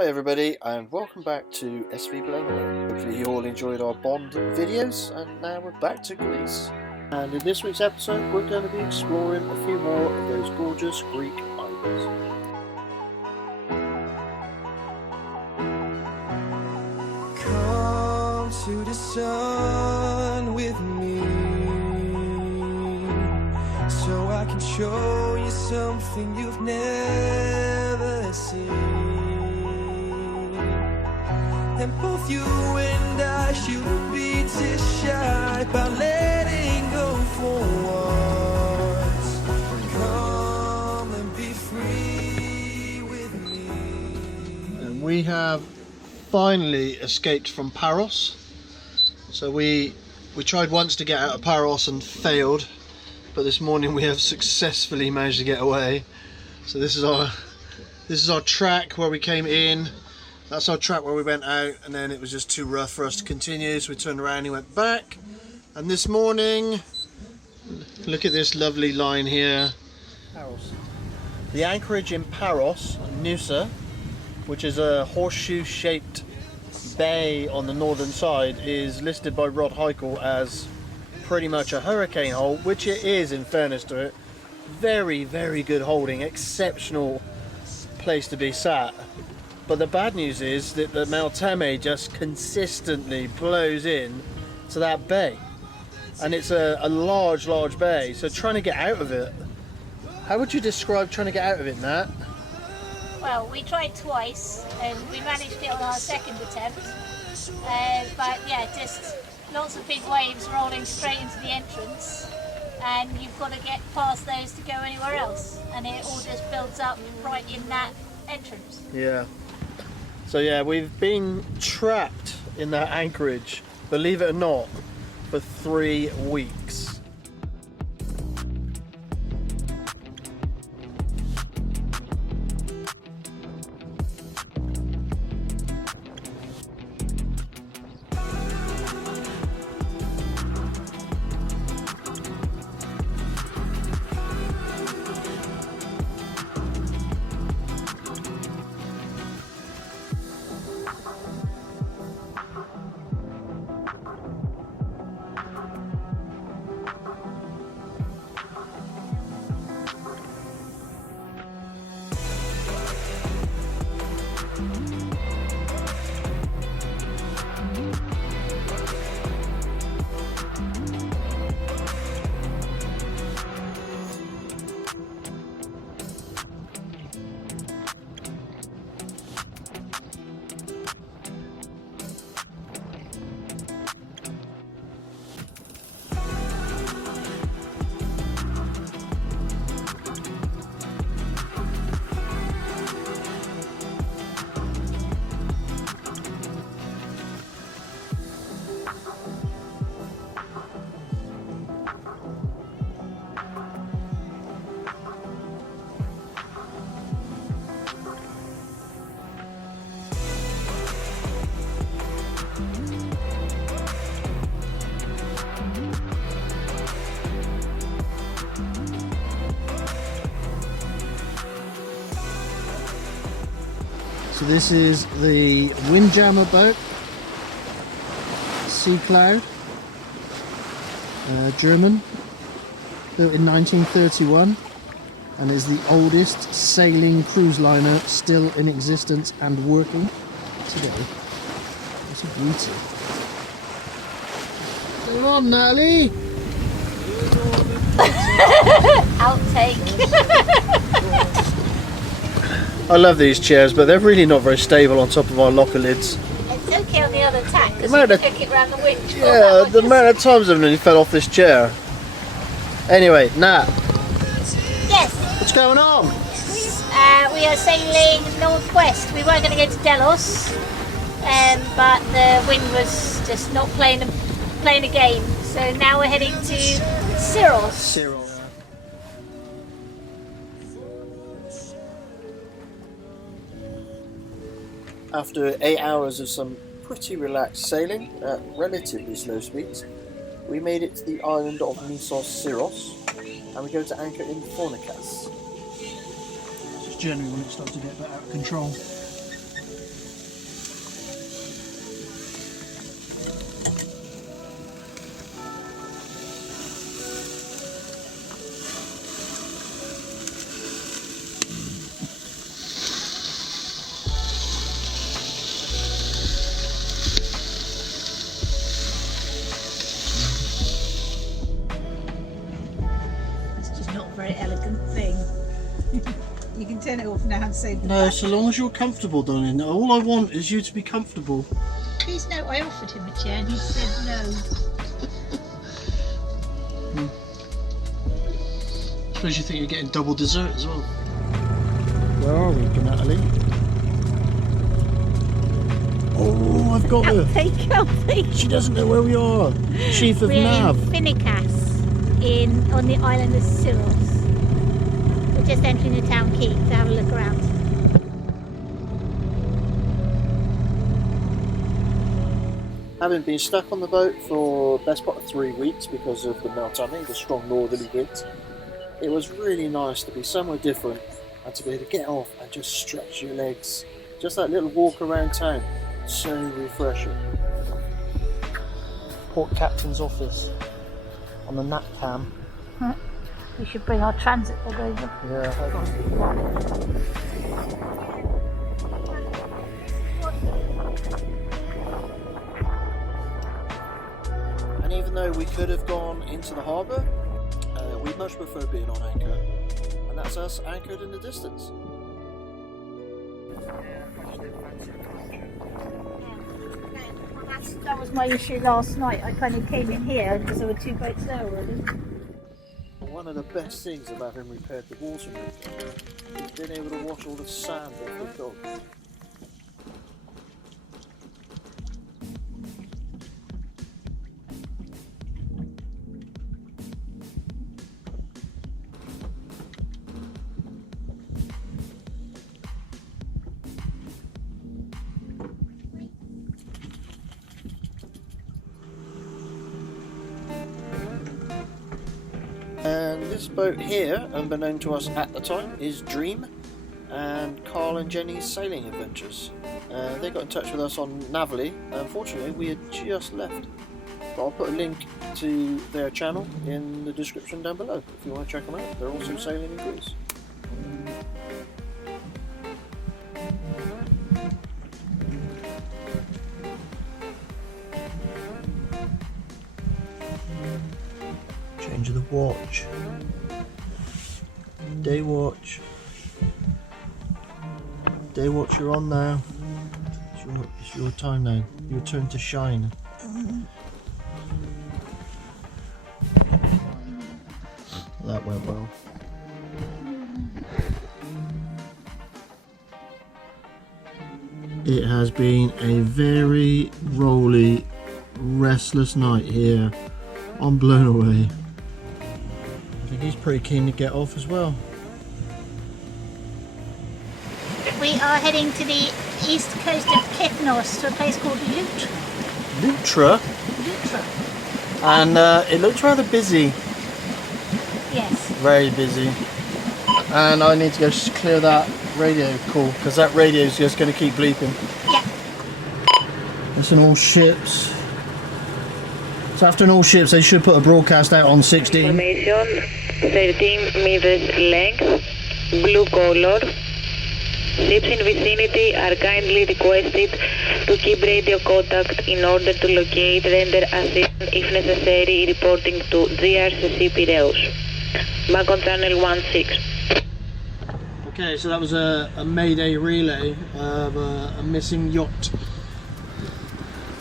Hi everybody and welcome back to SV Blown Away. Hopefully you all enjoyed our Bond videos and now we're back to Greece. And in this week's episode we're going to be exploring a few more of those gorgeous Greek islands. Come to the sun with me, so I can show you something you've never seen. And both you and I shouldn't be too shy about letting go for once. Come and be free with me. And we have finally escaped from Paros. So we tried once to get out of Paros and failed, but this morning we have successfully managed to get away. So this is our track where we came in. That's our track where we went out, and then it was just too rough for us to continue, so we turned around and went back. And this morning, look at this lovely line here. Paros. The anchorage in Paros, Nusa, which is a horseshoe-shaped bay on the northern side, is listed by Rod Heichel as pretty much a hurricane hole, which it is in fairness to it. Very, very good holding, exceptional place to be sat. But the bad news is that the Melteme just consistently blows in to that bay. And it's a large, large bay, so trying to get out of it. How would you describe trying to get out of it, Nat? Well, we tried twice and we managed it on our second attempt. But yeah, just lots of big waves rolling straight into the entrance. And you've got to get past those to go anywhere else. And it all just builds up right in that entrance. Yeah. So yeah, we've been trapped in that anchorage, believe it or not, for 3 weeks. So this is the Windjammer boat, Sea Cloud, German, built in 1931, and is the oldest sailing cruise liner still in existence and working today. It's a beauty. Come on, Natalie! Outtake. I love these chairs, but they're really not very stable on top of our locker lids. It's okay on the other tack because Amount you of- can hook it round the winch. Yeah, the amount of times I've nearly fell off this chair. Anyway, Nat, Yes, what's going on? we are sailing northwest. We weren't going to go to Delos, but the wind was just not playing a game. So now we're heading to Syros. Syros. After 8 hours of some pretty relaxed sailing at relatively slow speeds, we made it to the island of Syros, and we go to anchor in Fornikas. Just generally when it starts to get a bit out of control. turn it off now and say the No, back. so long as you're comfortable, darling. All I want is you to be comfortable. Please note I offered him a chair and he said no. I suppose you think you're getting double dessert as well. Where are we, Natalie? Oh, I've got her. She doesn't know where we are. Chief of We're Nav. in Finicas on the island of Syros. We're just entering the town keep to have a look around. Having been stuck on the boat for the best part of 3 weeks because of the meltdown, the strong northerly winds, it was really nice to be somewhere different and to be able to get off and just stretch your legs. Just that little walk around town, so refreshing. Port Captain's office on the nap cam. We should bring our transit log over. Yeah. And even though we could have gone into the harbour, we much prefer being on anchor, and that's us anchored in the distance. That was my issue last night. I kind of came in here because there were 2 boats there already. One of the best things about having repaired the water is being able to wash all the sand off the dock. And this boat here, unbeknown to us at the time, is Dream and Carl and Jenny's sailing adventures. They got in touch with us on Navally. Unfortunately, we had just left. But I'll put a link to their channel in the description down below if you want to check them out. They're also sailing in Greece. Change of the watch. Day watch. Day watch, you're on now. It's your time now. Your turn to shine. That went well. It has been a very rolly, restless night here. I'm blown away. I think he's pretty keen to get off as well. We are heading to the east coast of Kythnos to a place called Lutra, Lutra. and it looks rather busy. Yes. Very busy. And I need to go clear that radio call because that radio is just going to keep bleeping. Yeah. It's an all ships. So after an all ships, they should put a broadcast out on 16. Information 13 meters length, blue color. Ships in vicinity are kindly requested to keep radio contact in order to locate, render assistance if necessary, reporting to GRCC Piraeus. Back on channel 16. Okay, so that was a Mayday relay of a missing yacht.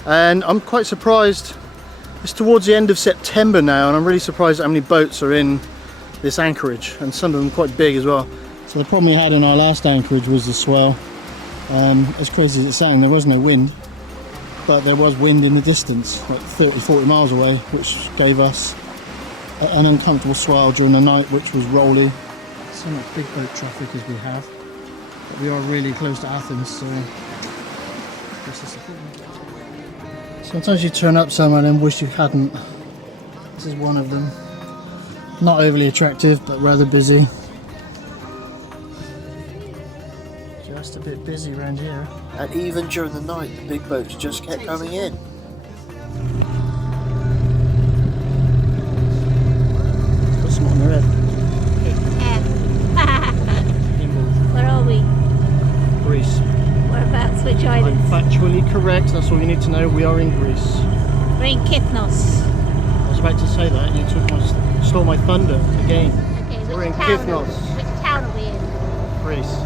And I'm quite surprised. It's towards the end of September now, and I'm really surprised at how many boats are in this anchorage, and some of them quite big as well. So the problem we had in our last anchorage was the swell. As crazy as it sounds, there was no wind, but there was wind in the distance, like 30-40 miles away, which gave us an uncomfortable swell during the night, which was rolly. So much big boat traffic as we have, but we are really close to Athens, so this is the problem. Sometimes you turn up somewhere and wish you hadn't. This is one of them. Not overly attractive, but rather busy. Just a bit busy around here. And even during the night, the big boats just kept coming in. Got some on their head. Where are we? Greece. Whereabouts? Which I'm island? factually correct, that's all you need to know. We are in Greece. We're in Kythnos. I was about to say that and you stole my thunder again. Okay, We're in which town? Kythnos. Which town are we in? Greece.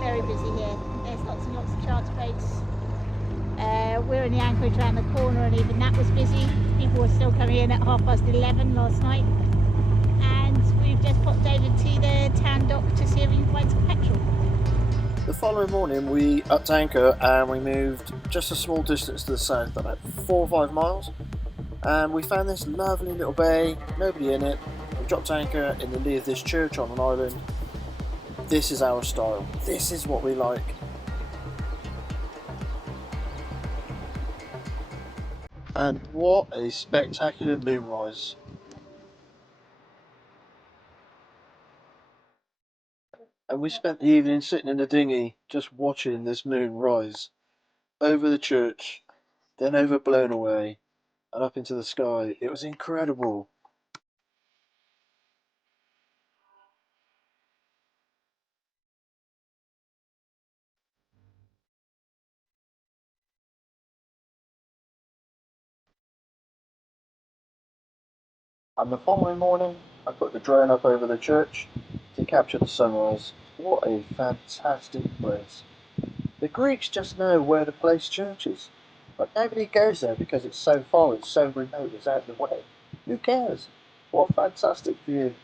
Very busy here. There's lots and lots of charter boats. We're in the anchorage around the corner, and even that was busy. People were still coming in at 11:30 last night. And we've just popped over to the town dock to see if we can find some petrol. The following morning we upped anchor and we moved just a small distance to the south, about 4 or 5 miles, and we found this lovely little bay, nobody in it. We dropped anchor in the lee of this church on an island. This is our style, this is what we like. And what a spectacular moonrise. And we spent the evening sitting in the dinghy just watching this moon rise over the church, then over Blown Away and up into the sky. It was incredible. And the following morning I put the drone up over the church to capture the sunrise. What a fantastic place. The Greeks just know where to place churches, but nobody goes there because it's so far, it's so remote, it's out of the way. Who cares? What a fantastic view.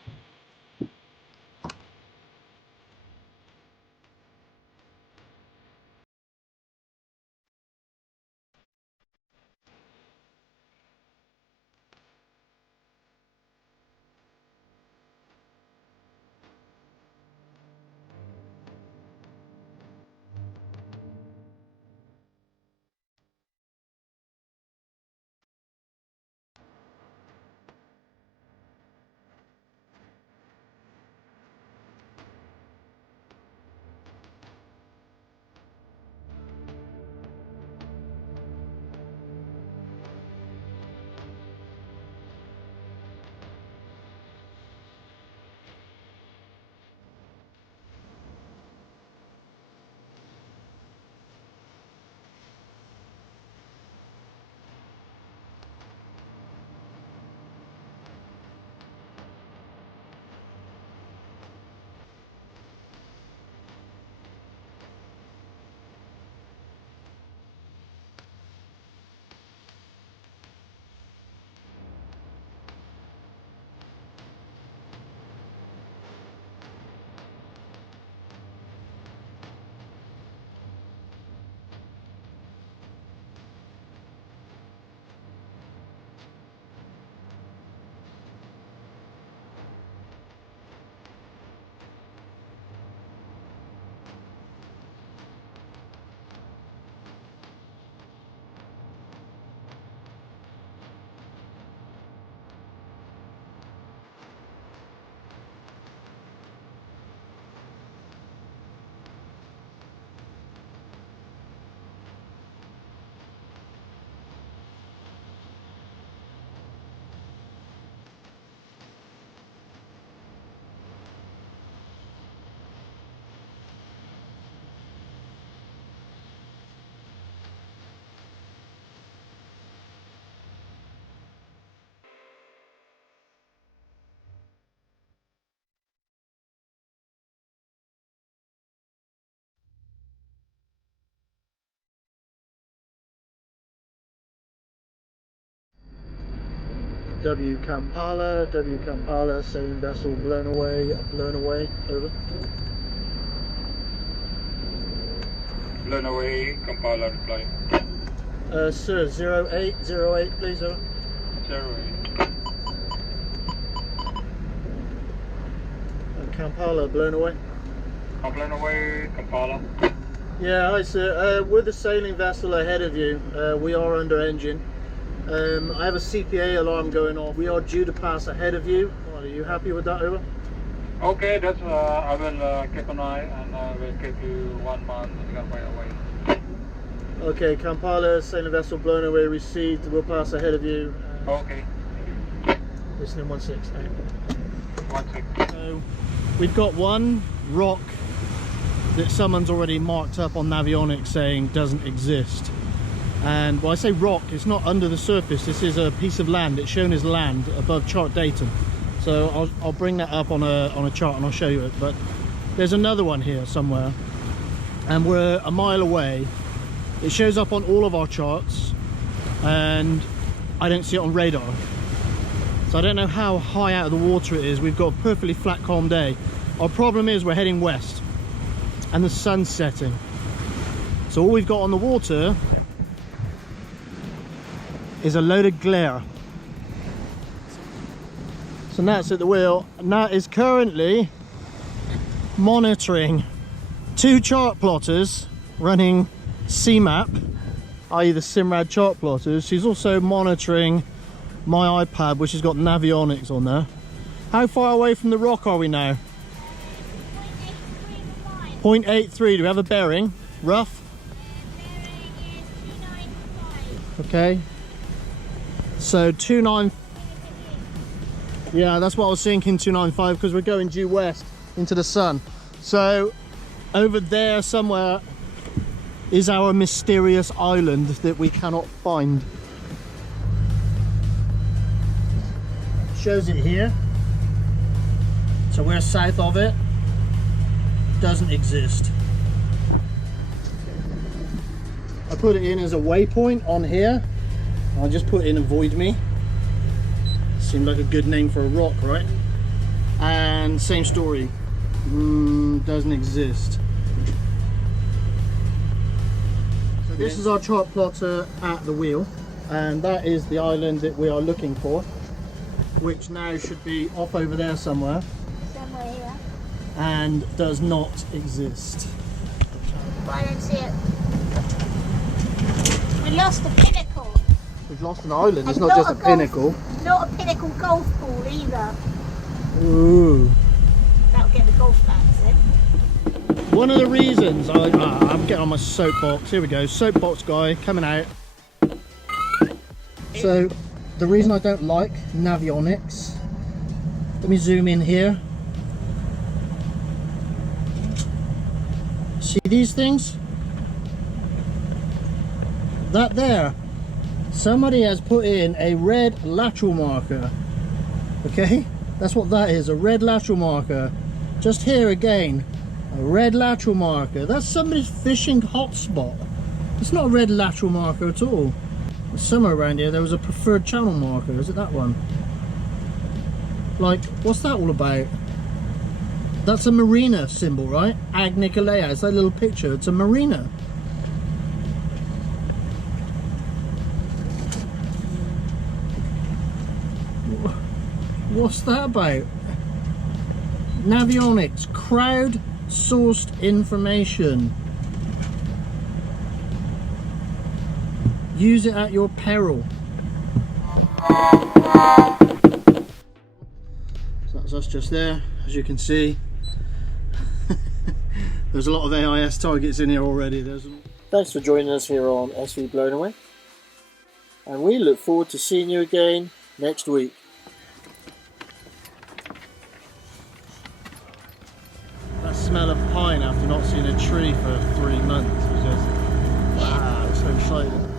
W Kampala, sailing vessel blown away, over. Blown away, Kampala reply. Sir, 0808 please, over. 08. Kampala, blown away. Blown away, Kampala. Yeah, hi sir, we're the sailing vessel ahead of you. We are under engine. I have a CPA alarm going off. We are due to pass ahead of you. Are you happy with that, over? Okay, that's I will keep an eye and I will keep you 1 month away. Okay, Kampala, sailing vessel blown away received. We'll pass ahead of you. Okay. Listening 16. 16. So we've got one rock that someone's already marked up on Navionics saying doesn't exist. And when I say rock, it's not under the surface. This is a piece of land. It's shown as land above chart datum. So I'll bring that up on a chart and I'll show you it. But there's another one here somewhere, and we're a mile away. It shows up on all of our charts, and I don't see it on radar. So I don't know how high out of the water it is. We've got a perfectly flat, calm day. Our problem is we're heading west, and the sun's setting. So all we've got on the water is a load of glare. So Nat's at the wheel. Nat is currently monitoring 2 chart plotters running CMAP, i.e. the Simrad chart plotters. She's also monitoring my iPad, which has got Navionics on there. How far away from the rock are we now? 0.83. Do we have a bearing? Rough? Okay. So 29. Yeah, that's what I was thinking, 295, because we're going due west into the sun. So over there somewhere is our mysterious island that we cannot find. Shows it here. So we're south of it. Doesn't exist. I put it in as a waypoint on here. I'll just put in avoid me. Seemed like a good name for a rock, right? And same story. Doesn't exist. So this is our chart plotter at the wheel, and that is the island that we are looking for, which now should be off over there somewhere. Somewhere here. And does not exist. But I don't see it. We lost a pinnacle. We've lost an island. It's And not just a golf- pinnacle. Not a pinnacle golf ball either. Ooh. That'll get the golf bags in. One of the reasons I'm getting on my soapbox. Here we go. Soapbox guy coming out. So the reason I don't like Navionics. Let me zoom in here. See these things? That there. Somebody has put in a red lateral marker. Okay? That's what that is, a red lateral marker. Just here again, a red lateral marker. That's somebody's fishing hotspot. It's not a red lateral marker at all. Somewhere around here there was a preferred channel marker. Is it that one? Like, what's that all about? That's a marina symbol, right? Ag Nicolea, it's that little picture. It's a marina. What's that about? Navionics, crowd-sourced information. Use it at your peril. So that's us just there, as you can see. There's a lot of AIS targets in here already. Thanks for joining us here on SV Blown Away. And we look forward to seeing you again next week. That smell of pine after not seeing a tree for 3 months was just, wow, so exciting.